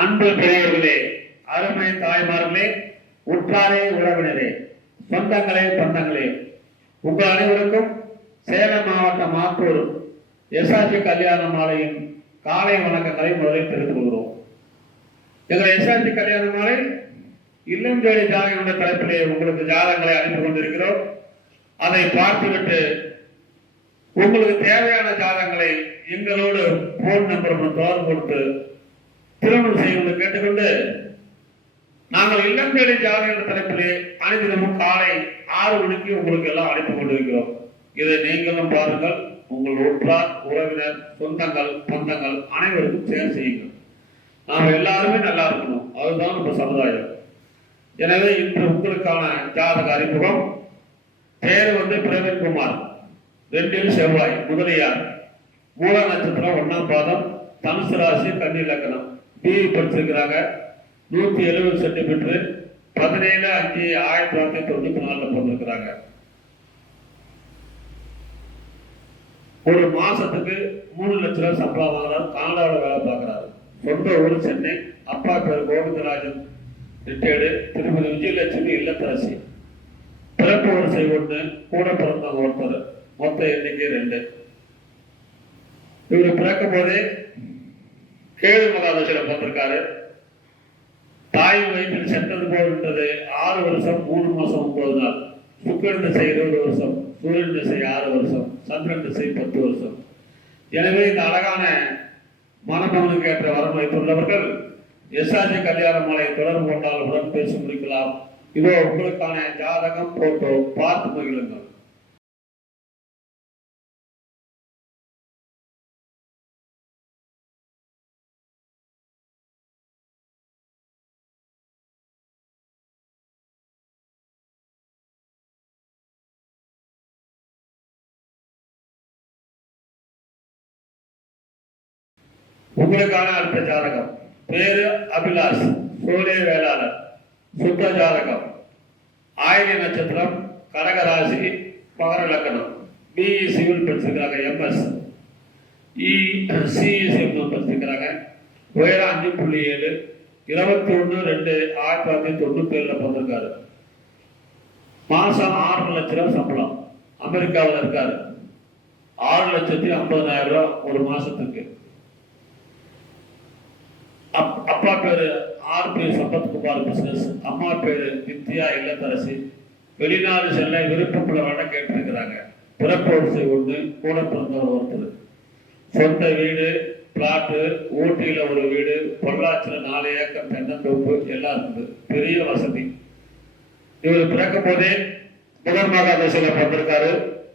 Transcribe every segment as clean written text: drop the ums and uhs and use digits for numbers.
அன்பு பெரியவர்களே, அருமை தாய்மார்களே, உற்றாரே, உறவினரே, சொந்தங்களே, பந்தங்களே, உங்கள் அனைவருக்கும் சேலம் மாவட்டம் ஆத்தூர் எஸ்ஆர்ஜி கல்யாண மாலையின் காலை வணக்கங்களை முதலில் தெரிந்து கொள்கிறோம். எங்கள் எஸ்ஆர்ஜி கல்யாண மாலை இல்லம் தேடி ஜாதகங்களுடைய தலைப்பிலே உங்களுக்கு ஜாதகங்களை அனுப்பி கொண்டிருக்கிறோம். அதை பார்த்துவிட்டு உங்களுக்கு தேவையான ஜாதகங்களை எங்களோடு போன் நம்பர் தொடர்பு கொடுத்து திருமணம் செய்வது கேட்டுக்கொண்டு நாங்கள் இல்லம் தேடி ஜாதக தலைப்பிலே அனைத்தினமும் காலை 6 மணிக்கு உங்களுக்கு எல்லாம் அனுப்பி கொண்டிருக்கிறோம். இதை நீங்களும் பாருங்கள். உங்கள் உற்றார், உறவினர், சொந்தங்கள், பந்தங்கள் அனைவருக்கும் சேர் செய்யுங்கள். நாம் எல்லாருமே நல்லா இருக்கணும். அதுதான் நம்ம சமுதாயம். எனவே இன்று உங்களுக்கான ஜாதக அறிமுகம். பேர் பிரவீன்குமார், 2 செவ்வாய், முதலியார், மூல நட்சத்திரம், 1ஆம் பாதம், தனுசு ராசி, கன்னி லக்னம், பிஇ படிச்சிருக்கிறாங்க. 170 சென்டிமீட்டர், 17/5/1994 பிறந்திருக்கிறாங்க. ஒரு மாசத்துக்கு 3 லட்ச ரூபாய் சம்பளம் வாங்குறாரு. கனடாவில் வேலை பார்க்கிறாரு. சொந்த ஊர் சென்னை. அப்பா பேர் கோவிந்தராஜன், ரிட்டையர்டு. திருமதி விஜயலட்சுமி இல்லத்தரசி. பிறப்பு வரிசை 1, கூட பிறந்தவங்க ஒருத்தர். மொத்த எண்ணிக்கை 2. இவர் பிறக்கும் போதே கேது மகாதசையில பிறந்திருக்காரு. தாய் வயிற்றில் சென்றது போன்றது 6 வருஷம் 3 மாசம் 9 நாள். சுக்கிரன் திசை 20 வருஷம், சூரியன் திசை 6 வருஷம், சந்திரன் திசை 10 வருஷம். எனவே இந்த அழகான மணமகனுக்கு ஏற்ற வரம் வைத்துள்ளவர்கள் எஸ்ஆர்ஜி கல்யாண மாலை தொடர்பு கொண்டால் உடன் பேசி முடிக்கலாம். இதோ உங்களுக்கான ஜாதகம், போட்டோ பார்த்து மகிழுங்கள். உங்களுக்கான அடுத்த ஜாதகம். பேரு அபிலாஷ், சூரிய வேளாளர், சுத்த ஜாதகம், ஆயில்ய நட்சத்திரம், கடகராசி, மகர லக்னம், பிஇ சிவில் படிச்சிருக்கிறாங்க. எம்எஸ் சிஇசிஎம் படிச்சிருக்கிறாங்க. உயரம் 5.7, 21/2/1997 பிறந்திருக்காரு. மாசம் 6 லட்ச ரூபாய் சம்பளம். அமெரிக்காவில் இருக்காரு. 6,50,000 ரூபாய் ஒரு மாசத்துக்கு. அப்பா பேரு ஆர்பி சம்பத்குமார் பிசினஸ். அம்மா பேரு நித்யா இல்லத்தரசி. வெளிநாடு செல்ல விருப்பமுள்ளவன கேட்டிருக்கிறாங்க. பிறப்பு வரிசை 1, கூட பிறந்தவர் ஒருத்தர். சொந்த வீடு, பிளாட்டு, ஊட்டியில ஒரு வீடு, பொள்ளாச்சியில் 4 ஏக்கர் தென்னந்தோப்பு எல்லாம் இருக்குது. பெரிய வசதி. இவர் பிறக்கும் போதே புதன் மகாதசையில பிறந்திருக்காரு.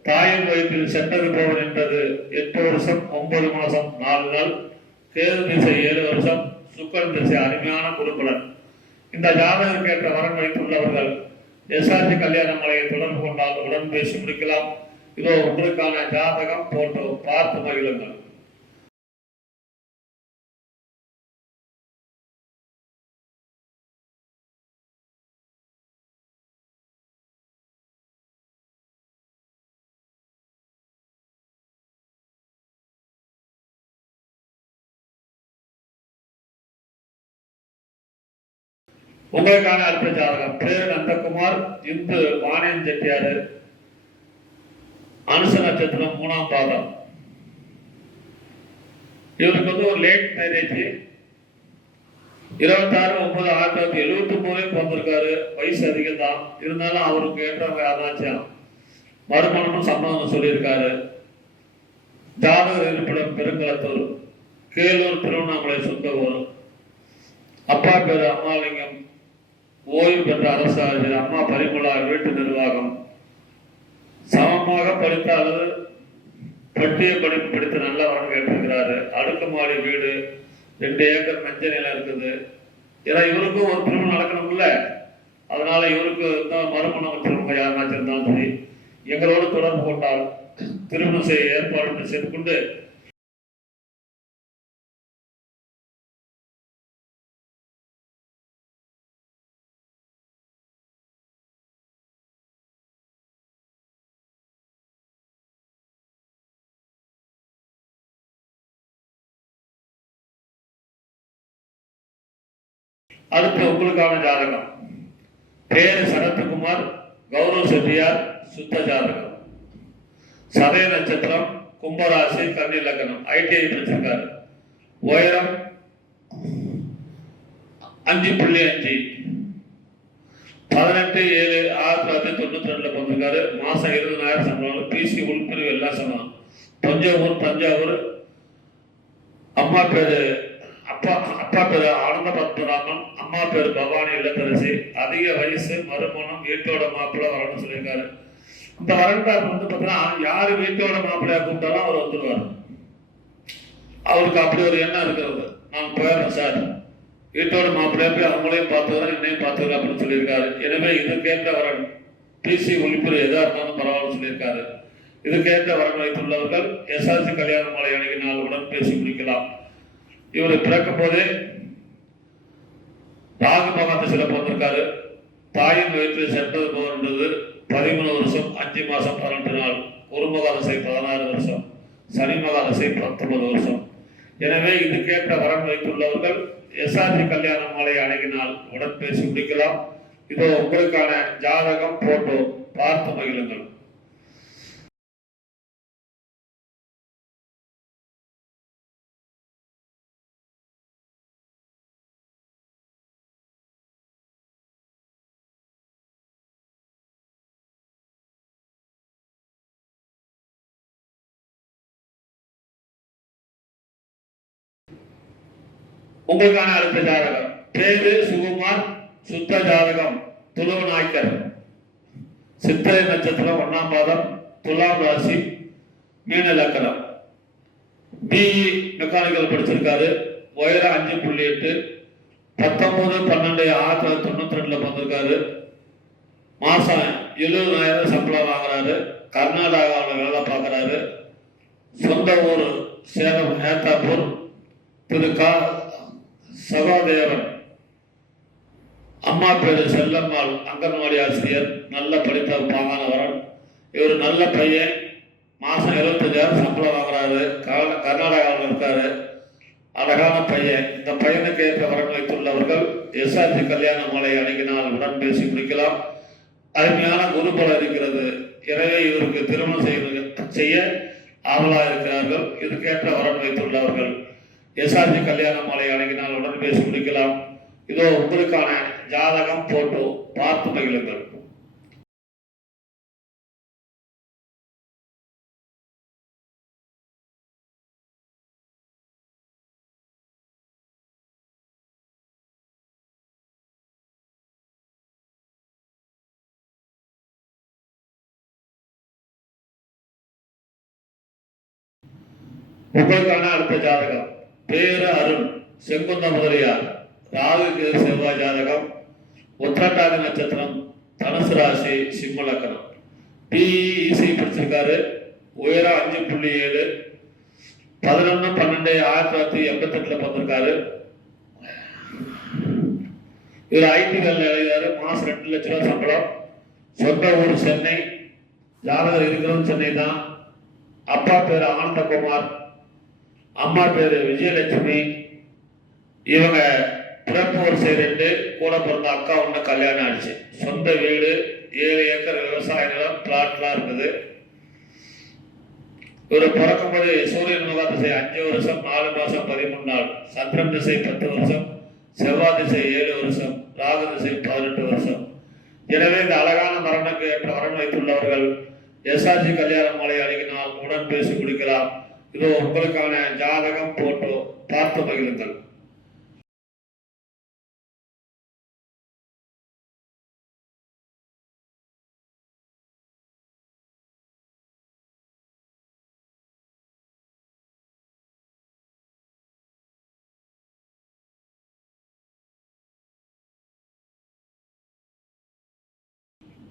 தாயின் வயிற்றில் சென்றது போவன் என்றது 8 வருஷம் 9 மாசம் 4 நாள். கேது திசை 7 வருஷம், சுக்கரன் திசை. அருமையான குடும்பலன். இந்த ஜாதகம் கேட்ட வரன் வைத்துள்ளவர்கள் எஸ்ஆர்ஜி கல்யாண மலையை தொடர்பு கொண்டால் உடன் பேசி முடிக்கலாம். இதோ உங்களுக்கான ஜாதகம், போட்டோ பார்த்து மகிழுங்கள். உங்களுக்கான அடுத்த ஜாதகம். பேரு நந்தகுமார், இந்து வாணியன் செட்டியாரு, அனுச நட்சத்திரம், 3ஆம் பாதம். இவருக்கு ஒரு லேட் மேரேஜ். 26/9/1979 பிறந்திருக்காரு. வயசு அதிகம் தான். இருந்தாலும் அவருக்கு ஏற்றவங்க யாராச்சும் மறுமணமும் சம்மதம் சொல்லியிருக்காரு. ஜாதகர் இருப்பிடம் பெருங்கலத்தூர், கேலூர், திருவண்ணாமலை சொந்த ஊர். அப்பா பேரு அம்மாலிங்கம், ஓய்வு பெற்ற அரசாட்சி. அம்மா பரிமளா, வீட்டு நிர்வாகம். சமமாக படித்த அல்லது பட்டிய படிப்பு படித்து நல்ல வரம் கேட்டிருக்கிறாரு. அடுக்குமாடி வீடு, 2 ஏக்கர் மஞ்சள் நிலம் இருக்குது. ஏன்னா இவருக்கும் ஒரு திருமணம் நடக்கணும்ல, அதனால இவருக்கு மறுமணம் வச்சிருக்கவங்க யாருனாச்சும் இருந்தாலும் சரி எங்களோடு தொடர்பு கொண்டால் திருமணம் செய்ய ஏற்பாடு செய்து கொண்டு அடுத்து உங்களுக்கான ஜாதகம். பேரு சரத்குமார், கௌரவ செட்டியார், சுத்த ஜாதகம். சதய நட்சத்திரம், கும்பராசி, கன்னி லக்னம், ஐடிஐ படிச்சிருக்காரு. உயரம் 5.5, 18/7/1992 பிறந்திருக்காரு. மாசம் 20,000 சம்பளம், பிசி உள்பிரிவு எல்லாம் சம்பளம். தஞ்சாவூர். அம்மா பேரு அப்பா பேரு ஆனந்த பத்மராமன், அம்மா பேரு பவானி இல்லத்தரசி. அதிக வயசு, மறுமணம், வீட்டோட மாப்பிள்ளை வரணும்னு சொல்லியிருக்காரு. இந்த வரண்டார் பார்த்தீங்கன்னா யாரு வீட்டோட மாப்பிள்ளையா கூப்பிட்டாலும் அவர் வந்துடுவார். அவருக்கு அப்படி ஒரு எண்ணம் இருக்கிறது. நான் போயிடுறேன் சார், வீட்டோட மாப்பிள்ளையா போய் அவங்களையும் பார்த்துக்கிறேன், என்னையும் பார்த்துக்கிறேன் அப்படின்னு சொல்லியிருக்காரு. எனவே இதுக்கேற்ற வரன், பிசி ஒளிப்புற எதா இருந்தாலும் பரவாயில்ல சொல்லியிருக்காரு. இதுக்கேற்ற வரன் வைத்துள்ளவர்கள் எஸ்ஆர்சி கல்யாண மாலை அணுகினால் உடன் பேசி முடிக்கலாம். இவர் பிறக்கும் போதே ராகு மகாதசையில பிறந்திருக்காரு. தாயின் வயிற்றில் சென்றது போகின்றது 13 வருஷம் 5 மாசம் 18 நாள். குரு மகாதசை 16 வருஷம், சனி மகாதசை 19 வருஷம். எனவே இதுக்கேற்ற வரன் வைத்துள்ளவர்கள் எஸ்ஆர்சி கல்யாண மாலை அணுகினால் உடன் பேசி முடிக்கலாம். இதோ உங்களுக்கான ஜாதகம், போட்டோ பார்த்து மகிழுங்கள். உங்களுக்கான அடுத்த ஜாதகம். பேரு சுகுமார், சுத்த ஜாதகம், துளுவ நாய்க்கர். சித்திரை நட்சத்திரம், 1ஆம் பாதம், துலாம் ராசி, மீன லக்னம். பிஇ மெக்கானிக்கல் படிச்சிருக்காரு. உயரம் 5.8, 19/12/1992 பிறந்திருக்காரு. மாசம் 70,000 சம்பளம் வாங்குறாரு. கர்நாடகாவில் வேலை பார்க்குறாரு. சொந்த ஊர் சேலம் ஏத்தாப்பூர். திரு சகாதேவன். அம்மா பேரு செல்லம்மாள், அங்கன்வாடி ஆசிரியர். நல்ல படித்த பாங்கானவரன். இவர் நல்ல பையன். மாசம் 75,000 சம்பளம் வாங்குறாரு. கர்நாடகாவில் இருக்காரு. அழகான பையன். இந்த பையனுக்கு ஏற்ற வரன் வைத்துள்ளவர்கள் எஸ்ஆர்சி கல்யாண மாலை அணுகினால் உடன் பேசி முடிக்கலாம். அருமையான குருபலம் இருக்கிறது. எனவே இவருக்கு திருமணம் செய்ய ஆவலாக இருக்கிறார்கள். இதுக்கேற்ற வரன் வைத்துள்ளவர்கள் எஸ்ஆர்சி கல்யாண மாலை அணுகினால் உடன் பேசி முடிக்கலாம். இதோ உங்களுக்கான ஜாதகம், போட்டோ பார்த்து மகிழுங்கள். உங்களுக்கான அடுத்த ஜாதகம். பேரு அருண், செங்குந்த முதலியார். ராகுக்கு செவ்வாய் ஜாதகம். உத்திரட்டாதி நட்சத்திரம், தனுசு ராசி, சிம்ம லக்னம். பிஇசி படிச்சிருக்காரு. உயரம் 5.7, 11/12/1988 பிறந்திருக்காரு. இவர் ஐடி வேலை எழுதாரு. மாசம் 2 லட்சம் ரூபாய் சம்பளம். சொந்த ஊர் சென்னை. ஜாதகர் இருக்கிறது சென்னை தான். அப்பா பேரு ஆனந்தகுமார், அம்மா பேரு விஜயலட்சுமி. இவங்க பிறப்பு வரிசை 2, கூட பிறந்த அக்கா ஒன்று கல்யாணம் ஆயிடுச்சு. சொந்த வீடு, 7 ஏக்கர் விவசாய நிலம், பிளாட்லாம் இருக்குது. இவர் பிறக்கும்போது சூரியன் மகா திசை 5 வருஷம் 4 மாசம் 13 நாள், சந்திரன் திசை 10 வருஷம், செவ்வாய் திசை 7 வருஷம், ராகு திசை 18 வருஷம். எனவே இந்த அழகான மரணக்கு ஏற்ற வரன் வைத்துள்ளவர்கள் எஸ்ஆர்சி கல்யாண மாலை அணுகினால் உடன் பேசி முடிக்கலாம். இதோ உங்களுக்கான ஜாதகம், போட்டோ பார்த்து மகிழுங்கள்.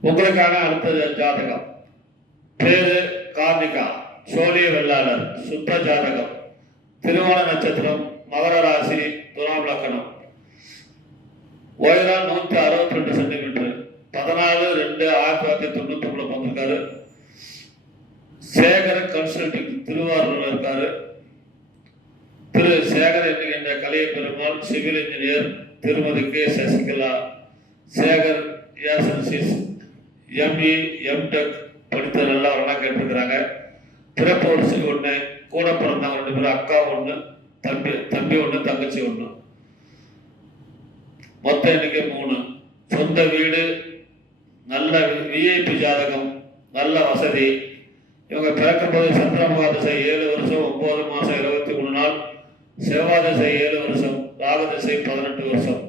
உங்களுக்கான அடுத்த ஜாதகம். பேரு கார்த்திகா, சோழிய வெள்ளாளர். சுத்த ஜாதகம். திருவோண நட்சத்திரம், மகர ராசி, துலாம் லக்னம். உயரம் 162 சென்டிமீட்டர். 14/2/1991 பிறந்திருக்காரு. சேகர் கன்சல்டிங், திருவாரூர்ல இருக்காரு. திரு சேகர் என்கின்ற கலைய பெருமாள், சிவில் இன்ஜினியர். திருமதி K Sasikala, Sekar agencies, ME M Tech படித்த நல்லவரெல்லாம் கேட்டிருக்கிறாங்க. பிறப்பு வரிசை ஒன்று, கூட பிறந்தவங்க 2 பேர், அக்கா 1, தம்பி 1, தங்கச்சி 1, மொத்த எண்ணிக்கை 3. சொந்த வீடு, நல்ல விஐபி ஜாதகம், நல்ல வசதி. இவங்க பிறக்கும்போது சந்திரமகா திசை 7 வருஷம் 9 மாதம் 23 நாள், செவ்வாய் திசை 7 வருஷம், ராகு திசை 18 வருஷம்.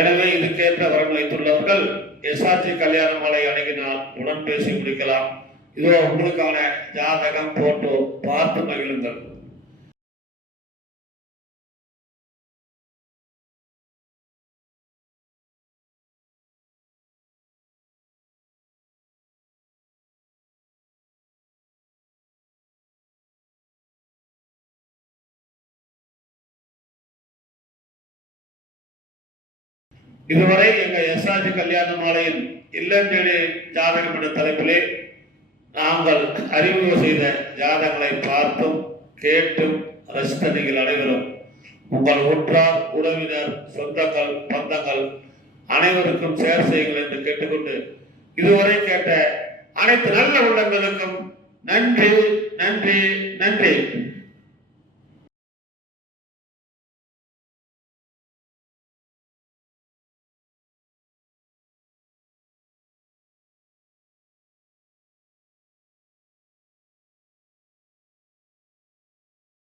எனவே இதுக்கேற்ற வரன் வைத்துள்ளவர்கள் எஸ்ஆர்ஜி கல்யாண மாலை அணுகினால் உடன் பேசி முடிக்கலாம். இதோ உங்களுக்கான ஜாதகம் போட்டோ பார்த்து மகிழுங்கள். இதுவரை எங்கள் எஸ்ஆர்ஜி கல்யாண மாலையின் இல்லம் தேடி ஜாதகம் என்ற தலைப்பிலே நாங்கள் அறிமுகம் செய்த ஜாதகங்களை பார்த்தும் கேட்டும் ரசித்த நீங்கள் அனைவரும் உங்கள் உற்றார், உறவினர், சொந்தங்கள், பந்தங்கள் அனைவருக்கும் ஷேர் செய்யுங்கள் என்று கேட்டுக்கொண்டு, இதுவரை கேட்ட அனைத்து நல்ல உள்ளங்களுக்கும் நன்றி, நன்றி, நன்றி.